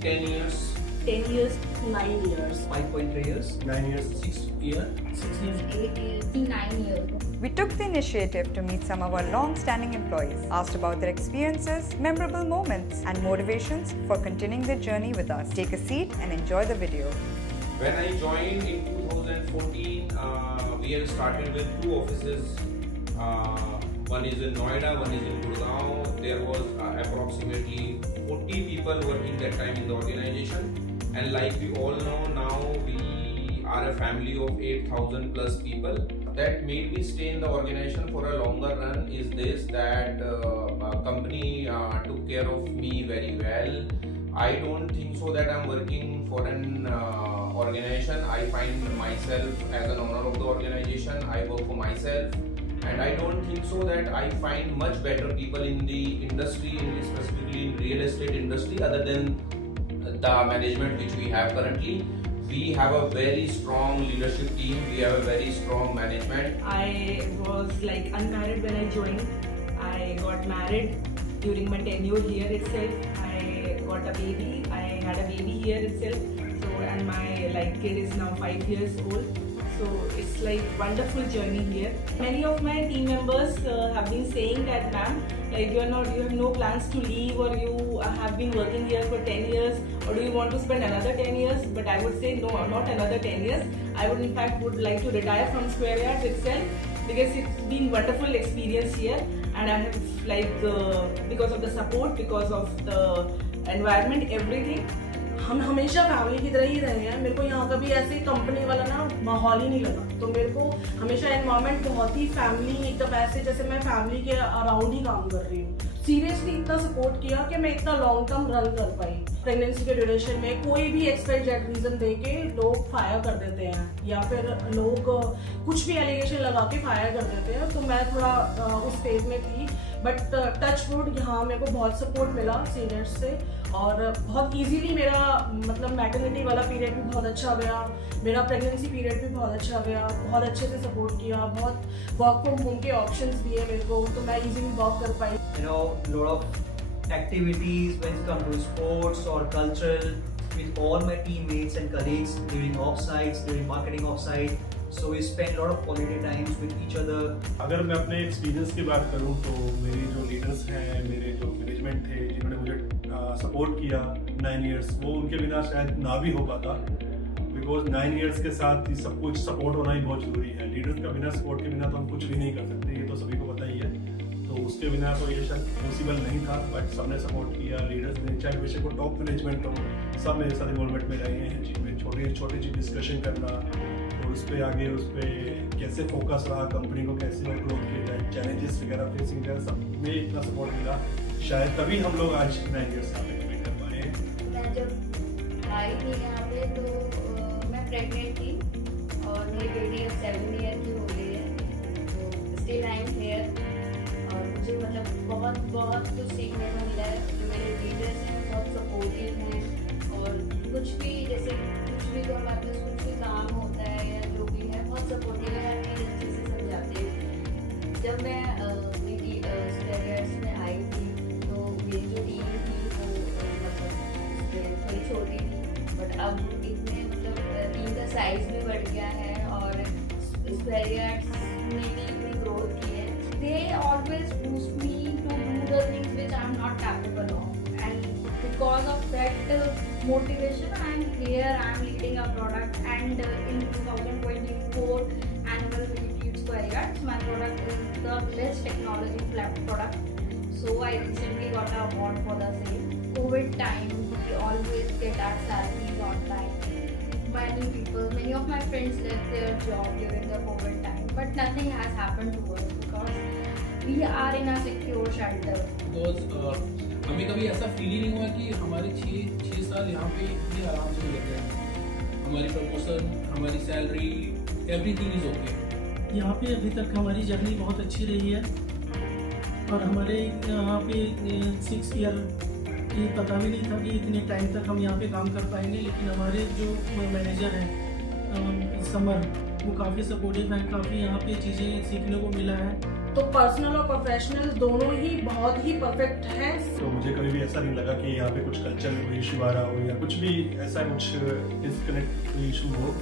10 years. 10 years, 9 years. 5.3 years. 9 years. 6 years. 6 years. 8 years, 9 years. We took the initiative to meet some of our long-standing employees, asked about their experiences, memorable moments, and motivations for continuing their journey with us. Take a seat and enjoy the video. When I joined in 2014, we had started with 2 offices. One is in Noida, one is in Gurgaon. There was approximately 40 people working that time in the organization. And like we all know now, we are a family of 8,000 plus people. That made me stay in the organization for a longer run is this, that company took care of me very well. I don't think so that I'm working for an organization. I find myself as an owner of the organization. I work for myself, and I don't think so that I find much better people in the industry, specifically in real estate industry, other than the management which we have currently. We have a very strong leadership team. We have a very strong management. I was like unmarried when I joined. I got married during my tenure here itself. I got a baby. I had a baby here itself. So, and my kid is now 5 years old. So it's like wonderful journey here. Many of my team members have been saying that, ma'am, like you have no plans to leave, or you have been working here for 10 years, or do you want to spend another 10 years? But I would say no, not another 10 years. I would in fact would like to retire from Square Yards itself, because it's been wonderful experience here, and I have because of the support, because of the environment, everything. हम हमेशा family की तरह ही रहे हैं। मेरे को यहाँ कभी ऐसे कंपनी वाला ना माहौल ही नहीं लगा, तो मेरे को हमेशा एनवायरनमेंट बहुत ही फैमिली, एकदम ऐसे जैसे मैं फैमिली के अराउंड ही काम कर रही हूँ। सीरियसली इतना सपोर्ट किया कि मैं इतना लॉन्ग टर्म रन कर पाई। प्रेगनेंसी के ड्यूरेशन में कोई भी XYZ रीजन दे के लोग फायर कर देते हैं, या फिर लोग कुछ भी एलिगेशन लगा के फायर कर देते हैं। तो मैं थोड़ा उस फेज में थी, बट टच वुड यहाँ मेरे को बहुत सपोर्ट मिला सीनियर्स से, और बहुत इजीली मेरा मतलब मैटरनिटी वाला पीरियड भी बहुत अच्छा गया, मेरा प्रेगनेंसी पीरियड भी बहुत अच्छा गया। बहुत अच्छे से सपोर्ट किया, बहुत वर्क फ्रॉम होम के ऑप्शंस दिए मेरे को, तो मैं इजीली वर्क कर पाई। You know, lot of activities when it comes to sports or cultural with all my teammates and colleagues during offsites, during marketing offsite. So we spend a lot of quality times with each other. अगर मैं अपने experience की बात करूं तो मेरी जो leaders हैं, मेरे जो मैनेजमेंट थे जिन्होंने मुझे सपोर्ट किया 9 इयर्स, वो उनके बिना शायद ना भी हो पाता, बिकॉज 9 इयर्स के साथ सब कुछ सपोर्ट होना ही बहुत ज़रूरी है। लीडर्स का बिना सपोर्ट के बिना तो हम कुछ भी नहीं कर सकते, ये तो सभी को पता ही है। तो उसके बिना तो ये शायद पॉसिबल नहीं था, बट सबने सपोर्ट किया। लीडर्स ने, चाहे विषय को टॉप मैनेजमेंट हो, सब मेरे साथ इन्वॉल्वमेंट में रहे हैं जिनमें छोटी चीज़ डिस्कशन करना, और उस पर आगे उस पर कैसे फोकस रहा, कंपनी को कैसे और ग्रोथ किया जाए, चैलेंजेस वगैरह फेसिंग वगैरह, सब में इतना सपोर्ट मिला, शायद तभी हम लोग आज 9 इयर्स यहाँ पे कमिट कर पाए। मैं जब आई थी यहाँ पे तो मैं प्रेग्नेंट थी, और मेरी बेटी अब 7 ईयर की हो गई है, तो स्टिल आई एम हियर। और मुझे मतलब बहुत कुछ सीखने को मिला है। जो मेरे लीडर्स हैं बहुत सपोर्टिव हैं, और कुछ भी तो हमारे पास कुछ भी काम होता है या जो भी है, बहुत सपोर्टिव है, हमें अच्छे से समझाते हैं। जब मैं मेरी स्क्वायर यार्ड्स में आई थी तो मेरी जो टीम थी वो मतलब थोड़ी छोटी थी, बट अब इतने मतलब टीम का साइज भी बढ़ गया है, और स्क्वायर यार्ड्स ने भी इतनी ग्रोथ की है। They always boost me to do the things which I am not capable of, and because of that motivation I am here. I am leading a product, and in 2024 annual review Square Yards, my product is the best technology product. So I recently got an award for the same. COVID time, we always get our salaries on time. Many of my friends left their job during the COVID time, but nothing has happened to us because we are in a secure shelter. Because हमें कभी ऐसा feel ही नहीं हुआ कि हमारे 6 साल यहाँ पे इतने आराम से लग गए। हमारी प्रमोशन, हमारी सैलरी, एवरीथिंग इज ओके। यहाँ पे अभी तक हमारी जर्नी बहुत अच्छी रही है, और हमारे यहाँ पे 6 ईयर की पता भी नहीं था कि इतने टाइम तक हम यहाँ पे काम कर पाएंगे। लेकिन हमारे जो मैनेजर हैं समर, वो काफ़ी सपोर्टिव हैं, काफ़ी यहाँ पे चीज़ें सीखने को मिला है। तो पर्सनल और प्रोफेशनल दोनों ही बहुत ही परफेक्ट है। तो मुझे कभी भी ऐसा नहीं लगा कि यहाँ पे कुछ कल्चरल इशू आ रहा हो या कुछ भी ऐसा कुछ डिस्कनेक्ट इशू हो।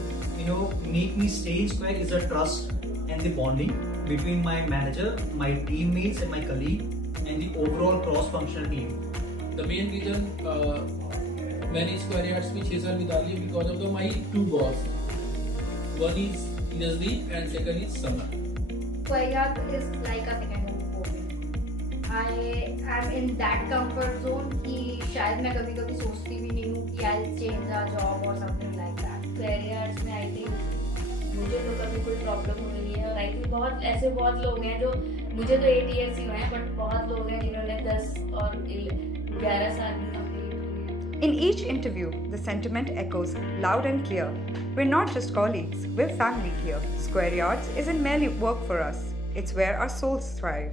Make me stay in Square is the trust and the bonding between my manager, my teammates and my colleague and the overall cross-functional team. The main reason many Square Yards with Hazel Vidali because of my two boss. One is Nazdeep and second is Samar. Square Yard is like a second home for me. I am in that comfort zone कि शायद मैं कभी सोचती भी नहीं हूँ कि I'll change a job or something like that. Square Yards में I think मुझे तो कभी कोई प्रॉब्लम हुई नहीं है और I think बहुत लोग हैं जो मुझे तो 8 years ही हुए हैं but बहुत लोग हैं जिन्होंने 10 और 11 साल भी कंप्लीट किए। In each interview, the sentiment echoes loud and clear. We're not just colleagues, we're family here. Square Yards isn't merely work for us, it's where our souls thrive.